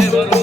দেবর